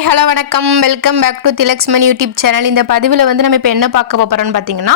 Hi hello வணக்கம். Welcome back to Thilaksman YouTube channel இந்த பதிவில் வந்து நம்ம இப்போ என்ன பார்க்க போகிறோம்னு பார்த்தீங்கன்னா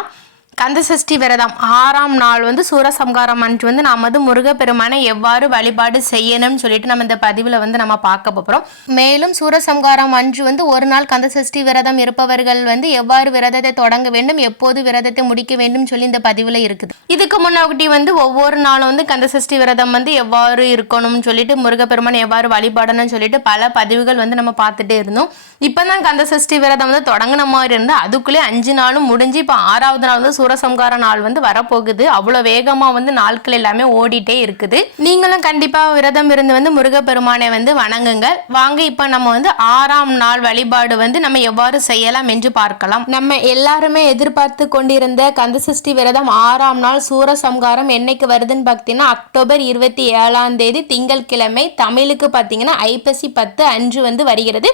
கந்தசஷ்டி விரதம் ஆறாம் நாள் வந்து சூரசம்காரம் அன்று வந்து நாம் வந்து முருகப்பெருமானை எவ்வாறு வழிபாடு செய்யணும்னு சொல்லிட்டு நம்ம இந்த பதிவில் வந்து நம்ம பார்க்க போகிறோம் மேலும் சூரசம்காரம் அன்று வந்து ஒரு நாள் கந்தசஷ்டி விரதம் இருப்பவர்கள் வந்து எவ்வாறு விரதத்தை தொடங்க வேண்டும் எப்போது விரதத்தை முடிக்க வேண்டும் சொல்லி இந்த பதிவில் இருக்குது. இதுக்கு முன்னாடி வந்து ஒவ்வொரு நாளும் வந்து கந்தசஷ்டி விரதம் வந்து எவ்வாறு இருக்கணும்னு சொல்லிட்டு முருகப்பெருமான் எவ்வாறு வழிபாடணும்னு சொல்லிட்டு பல பதிவுகள் வந்து நம்ம பார்த்துட்டே இருந்தோம். இப்போ தான் கந்தசஷ்டி விரதம் வந்து தொடங்கின மாதிரி இருந்து அதுக்குள்ளே அஞ்சு நாளும் முடிஞ்சு இப்போ ஆறாவது நாள் வந்து சூரசம்கார நாள் வந்து வரப்போகுது. அவ்வளோ வேகமாக வந்து நாட்கள் எல்லாமே ஓடிட்டே இருக்குது. நீங்களும் கண்டிப்பாக விரதம் இருந்து வந்து முருகப்பெருமானை வந்து வணங்குங்க வாங்க இப்போ நம்ம வந்து ஆறாம் நாள் வழிபாடு வந்து நம்ம எவ்வாறு செய்யலாம் என்று பார்க்கலாம். நம்ம எல்லாருமே எதிர்பார்த்து கொண்டிருந்த கந்தசஷ்டி விரதம் ஆறாம் நாள் சூரசம்காரம் என்னைக்கு வருதுன்னு பார்த்தீங்கன்னா அக்டோபர் இருபத்தி ஏழாம் தேதி திங்கட்கிழமை தமிழுக்கு பார்த்தீங்கன்னா ஐப்பசி பத்து அன்று வந்து வருகிறது.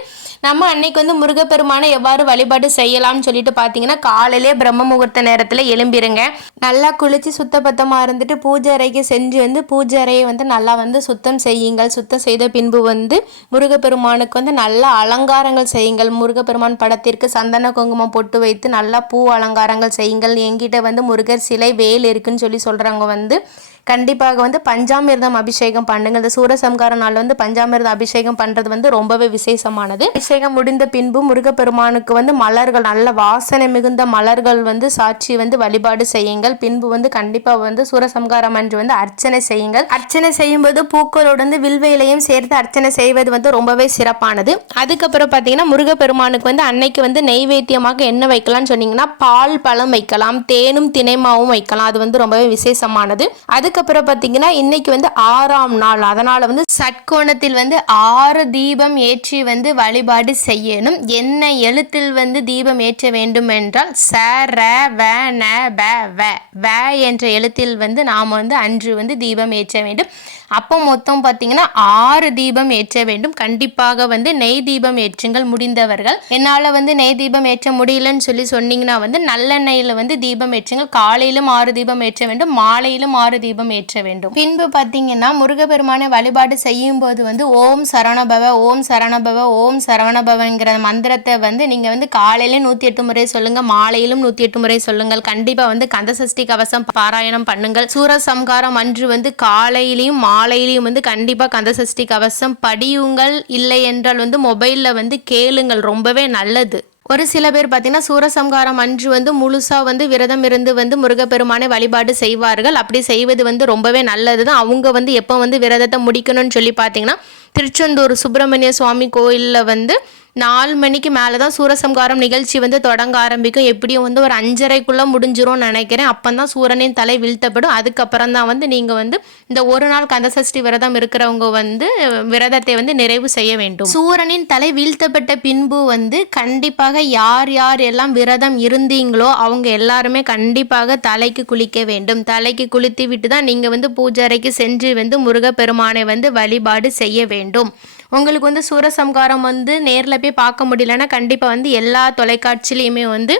நம்ம அன்னைக்கு வந்து முருகப்பெருமானை எவ்வாறு வழிபாடு செய்யலாம்னு சொல்லிட்டு பார்த்தீங்கன்னா காலையிலே பிரம்ம முகூர்த்த நேரத்தில் எழும்பிருங்க. நல்லா குளித்து சுத்தபத்தமாக இருந்துட்டு பூஜை அறைக்கு செஞ்சு வந்து பூஜை அறையை வந்து நல்லா வந்து சுத்தம் செய்யுங்கள். சுத்தம் செய்த பின்பு வந்து முருகப்பெருமானுக்கு வந்து நல்ல அலங்காரங்கள் செய்யுங்கள். முருகப்பெருமான் படத்திற்கு சந்தன குங்குமம் பொட்டு வைத்து நல்லா பூ அலங்காரங்கள் செய்யுங்கள். என்கிட்ட வந்து முருகர் சிலை வேல் இருக்குன்னு சொல்லி சொல்கிறாங்க வந்து கண்டிப்பாக வந்து பஞ்சாமிர்தம் அபிஷேகம் பண்ணுங்க இந்த சூரசம்கார நாள் வந்து பஞ்சாமிர்தம் அபிஷேகம் பண்றது வந்து ரொம்பவே விசேஷமானது. அபிஷேகம் முடிந்த பின்பு முருகப்பெருமானுக்கு வந்து மலர்கள் நல்ல வாசனை மிகுந்த மலர்கள் வந்து சாட்சி வந்து வழிபாடு செய்யுங்கள். பின்பு வந்து கண்டிப்பா வந்து சூரசம்காரம் அன்று வந்து அர்ச்சனை செய்யுங்கள். அர்ச்சனை செய்யும்போது பூக்களோடு வந்து வில்வையிலையும் சேர்த்து அர்ச்சனை செய்வது வந்து ரொம்பவே சிறப்பானது. அதுக்கப்புறம் பார்த்தீங்கன்னா முருகப்பெருமானுக்கு வந்து அன்னைக்கு வந்து நெய்வேத்தியமாக என்ன வைக்கலாம்னு சொன்னீங்கன்னா பால் பழம் வைக்கலாம் தேனும் தினைமாவும் வைக்கலாம். அது வந்து ரொம்பவே விசேஷமானது. அது அதுக்கப்புறம் பார்த்தீங்கன்னா இன்னைக்கு வந்து ஆறாம் நாள். அதனால வந்து சட்கோணத்தில் வந்து ஆறு தீபம் ஏற்றி வந்து வழிபாடு செய்யணும். என்ன எழுத்தில் வந்து தீபம் ஏற்ற வேண்டும் என்றால் ச ர வ ந ப வ வ என்ற எழுத்தில் வந்து நாம் வந்து அன்று வந்து தீபம் ஏற்ற வேண்டும். அப்போ மொத்தம் பார்த்தீங்கன்னா ஆறு தீபம் ஏற்ற வேண்டும். கண்டிப்பாக வந்து நெய் தீபம் ஏற்றுங்கள் முடிந்தவர்கள். என்னால் வந்து நெய் தீபம் ஏற்ற முடியலன்னு சொல்லி சொன்னீங்கன்னா வந்து நல்லெண்ணெயில் வந்து தீபம் ஏற்றுங்கள். காலையிலும் ஆறு தீபம் ஏற்ற வேண்டும். மாலையிலும் ஆறு தீபம் ஏற்ற வேண்டும். பின்பு பார்த்தீங்கன்னா முருகப்பெருமானை வழிபாடு செய்யும் போது வந்து ஓம் சரணபவ ஓம் சரணபவ ஓம் சரவணபவங்கிற மந்திரத்தை வந்து நீங்கள் வந்து காலையில நூற்றி எட்டு முறை சொல்லுங்கள் மாலையிலும் நூற்றி எட்டு முறை சொல்லுங்கள். கண்டிப்பாக வந்து கந்தசஷ்டி கவசம் பாராயணம் பண்ணுங்கள். சூரசம்காரம் அன்று வந்து காலையிலையும் மா மாலையிலையும் வந்து கண்டிப்பாக கந்தசஷ்டி கவசம் படியுங்கள் இல்லை என்றால் வந்து மொபைலில் வந்து கேளுங்கள் ரொம்பவே நல்லது. ஒரு சில பேர் பார்த்தீங்கன்னா சூரசம்காரம் அன்று வந்து முழுசாக வந்து விரதம் இருந்து வந்து முருகப்பெருமானை வழிபாடு செய்வார்கள். அப்படி செய்வது வந்து ரொம்பவே நல்லது தான் அவங்க வந்து எப்போ வந்து விரதத்தை முடிக்கணும்னு சொல்லி பார்த்தீங்கன்னா திருச்செந்தூர் சுப்பிரமணிய சுவாமி கோயிலில் வந்து நாலு மணிக்கு மேலே தான் சூரசம்காரம் நிகழ்ச்சி வந்து தொடங்க ஆரம்பிக்கும். எப்படியும் வந்து ஒரு அஞ்சரைக்குள்ளே முடிஞ்சிரும்னு நினைக்கிறேன். அப்போ தான் சூரனின் தலை வீழ்த்தப்படும். அதுக்கப்புறம் தான் வந்து நீங்கள் வந்து இந்த ஒரு நாள் கந்தசஷ்டி விரதம் இருக்கிறவங்க வந்து விரதத்தை வந்து நிறைவு செய்ய வேண்டும். சூரனின் தலை வீழ்த்தப்பட்ட பின்பு வந்து கண்டிப்பாக யார் யார் எல்லாம் விரதம் இருந்தீங்களோ அவங்க எல்லாருமே கண்டிப்பாக தலைக்கு குளிக்க வேண்டும். தலைக்கு குளித்து விட்டு தான் நீங்கள் வந்து பூஜை அறைக்கு சென்று வந்து முருகப்பெருமானை வந்து வழிபாடு செய்ய வேண்டும். உங்களுக்கு வந்து சூரசம்காரம் வந்து நேரில் போய் பார்க்க முடியலன்னா கண்டிப்பாக வந்து எல்லா தொலைக்காட்சியிலையுமே வந்து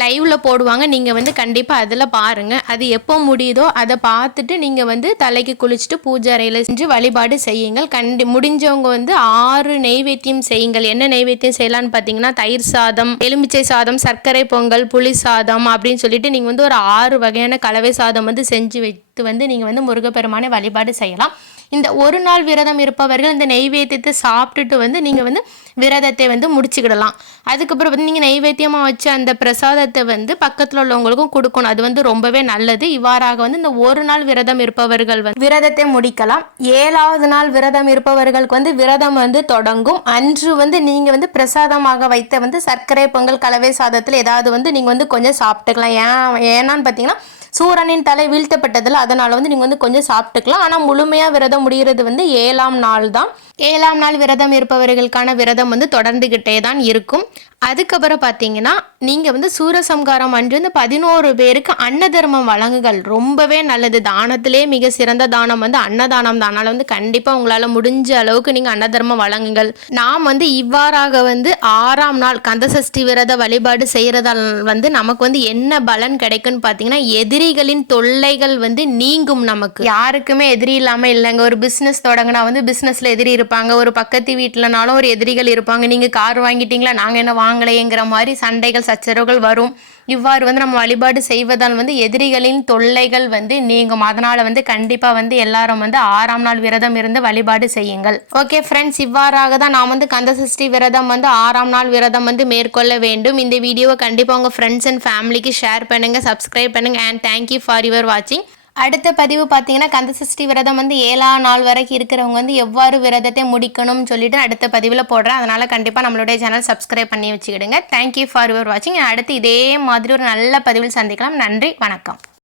லைவில் போடுவாங்க. நீங்கள் வந்து கண்டிப்பாக அதில் பாருங்கள் அது எப்போ முடியுதோ அதை பார்த்துட்டு நீங்கள் வந்து தலைக்கு குளிச்சுட்டு பூஜை அறையில் செஞ்சு வழிபாடு செய்யுங்கள். கண்டி முடிஞ்சவங்க வந்து ஆறு நெய்வேத்தியம் செய்யுங்கள். என்ன நெய்வேத்தியம் செய்யலான்னு பார்த்தீங்கன்னா தயிர் சாதம் எலுமிச்சை சாதம் சர்க்கரை பொங்கல் புளி சாதம் அப்படின்னு சொல்லிட்டு நீங்கள் வந்து ஒரு ஆறு வகையான கலவை சாதம் வந்து செஞ்சு வைத்து வந்து நீங்கள் வந்து முருகப்பெருமானை வழிபாடு செய்யலாம். இந்த ஒரு நாள் விரதம் இருப்பவர்கள் இந்த நெய்வேத்தியத்தை சாப்பிட்டுட்டு வந்து நீங்கள் வந்து விரதத்தை வந்து முடிச்சுக்கிடலாம். அதுக்கப்புறம் வந்து நீங்கள் நெய்வேத்தியமாக வச்சு அந்த பிரசாதத்தை வந்து பக்கத்தில் உள்ளவங்களுக்கும் கொடுக்கணும். அது வந்து ரொம்பவே நல்லது. இவ்வாறாக வந்து இந்த ஒரு நாள் விரதம் இருப்பவர்கள் வந்து விரதத்தை முடிக்கலாம். ஏழாவது நாள் விரதம் இருப்பவர்களுக்கு வந்து விரதம் வந்து தொடங்கும். அன்று வந்து நீங்கள் வந்து பிரசாதமாக வைத்த வந்து சர்க்கரை பொங்கல் கலவை சாதத்தில் ஏதாவது வந்து நீங்கள் வந்து கொஞ்சம் சாப்பிட்டுக்கலாம். ஏன் ஏன்னான்னு பார்த்தீங்கன்னா சூரனின் தலை வீழ்த்தப்பட்டதில் அதனால் வந்து நீங்கள் வந்து கொஞ்சம் சாப்பிட்டுக்கலாம். ஆனால் முழுமையாக விரதம் முடிகிறது வந்து ஏழாம் நாள் தான் ஏழாம் நாள் விரதம் இருப்பவர்களுக்கான விரதம் வந்து தொடர்ந்துகிட்டே தான் இருக்கும். அதுக்கப்புறம் பார்த்தீங்கன்னா நீங்கள் வந்து சூரசம்காரம் அன்று வந்து பதினோரு பேருக்கு அன்னதர்மம் வழங்குகள் ரொம்பவே நல்லது. தானத்திலே மிக சிறந்த தானம் வந்து அன்னதானம் தான். அதனால் வந்து கண்டிப்பாக உங்களால் முடிஞ்ச அளவுக்கு நீங்கள் அன்னதர்மம் வழங்குங்கள். நாம் வந்து இவ்வாறாக வந்து ஆறாம் நாள் கந்தசஷ்டி விரத வழிபாடு செய்கிறதால் வந்து நமக்கு வந்து என்ன பலன் கிடைக்கும்னு பார்த்தீங்கன்னா எதிரிகளின் தொல்லைகள் வந்து நீங்கும் நமக்கு. யாருக்குமே எதிரி இல்லாமல் இல்லைங்க. ஒரு பிஸ்னஸ் தொடங்கினா வந்து பிஸ்னஸில் எதிரி இருப்பாங்க. ஒரு பக்கத்து வீட்டிலனாலும் ஒரு எதிரிகள் இருப்பாங்க. நீங்கள் கார் வாங்கிட்டீங்களா? நாங்கள் என்ன வாங்க வாங்கலையேங்கிற மாதிரி சண்டைகள் சச்சரவுகள் வரும். இவ்வாறு வந்து நம்ம வழிபாடு செய்வதால் வந்து எதிரிகளின் தொல்லைகள் வந்து நீங்கும். அதனால் வந்து கண்டிப்பாக வந்து எல்லாரும் வந்து ஆறாம் நாள் விரதம் இருந்து வழிபாடு செய்யுங்கள். ஓகே ஃப்ரெண்ட்ஸ் இவ்வாறாக தான் நான் வந்து கந்தசஷ்டி விரதம் வந்து ஆறாம் நாள் விரதம் வந்து மேற்கொள்ள வேண்டும். இந்த வீடியோவை கண்டிப்பாக உங்கள் ஃப்ரெண்ட்ஸ் அண்ட் ஃபேமிலிக்கு ஷேர் பண்ணுங்கள் சப்ஸ்கிரைப் பண்ணுங்கள் and thank you for your வாட்சிங் அடுத்த பதிவு பார்த்தீங்கன்னா கந்தசஷ்டி விரதம் வந்து ஏழாம் நாள் வரைக்கும் இருக்கிறவங்க வந்து எவ்வாறு விரதத்தை முடிக்கணும்னு சொல்லிட்டு அடுத்த பதிவில் போடுறேன். அதனால் கண்டிப்பாக நம்மளுடைய சேனல் சப்ஸ்கிரைப் பண்ணி வச்சுக்கிடுங்க. தேங்க்யூ ஃபார் யுவர் வாட்சிங் அடுத்து இதே மாதிரி ஒரு நல்ல பதிவில் சந்திக்கலாம். நன்றி வணக்கம்.